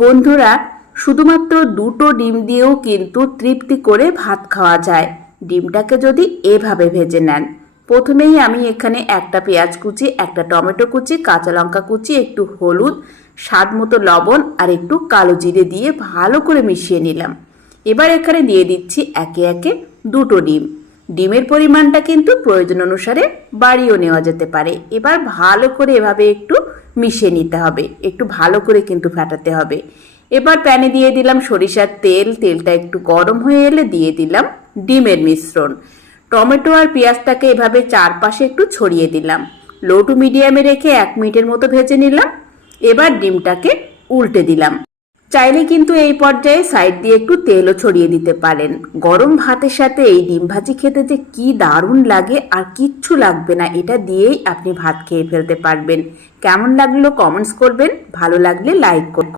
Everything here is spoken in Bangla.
বন্ধুরা, শুধুমাত্র দুটো ডিম দিয়েও কিন্তু তৃপ্তি করে ভাত খাওয়া যায়। ডিমটাকে যদি এভাবে ভেজে নেন, প্রথমেই আমি এখানে একটা পেঁয়াজ কুচি, একটা টমেটো কুচি, কাঁচা লঙ্কা কুচি, একটু হলুদ, স্বাদ মতো লবণ আর একটু কালো জিরে দিয়ে ভালো করে মিশিয়ে নিলাম। এবার এখানে দিয়ে দিচ্ছি একে একে দুটো ডিম। ডিমের পরিমাণটা কিন্তু প্রয়োজন অনুসারে বাড়িয়েও নেওয়া যেতে পারে। এবার ভালো করে এভাবে একটু মিশিয়ে নিতে হবে। একটু ভালো করে কিন্তু ফাটাতে হবে। এবার প্যানে দিয়ে দিলাম সরিষার তেল। তেলটা একটু গরম হয়ে এলে দিয়ে দিলাম ডিমের মিশ্রণ। টমেটো আর পেঁয়াজটাকে এভাবে চারপাশে একটু ছড়িয়ে দিলাম। লো টু মিডিয়ামে রেখে এক মিনিটের মতো ভেজে নিলাম। এবার ডিমটাকে উল্টে দিলাম। চাইলে কিন্তু এই পর্যায়ে সাইড দিয়ে একটু তেলও ছড়িয়ে দিতে পারেন। গরম ভাতের সাথে এই ডিম ভাজি খেতে যে কি দারুণ লাগে আর কিচ্ছু লাগবে না, এটা দিয়েই আপনি ভাত খেয়ে ফেলতে পারবেন। কেমন লাগল কমেন্টস করবেন, ভালো লাগলে লাইক করবেন।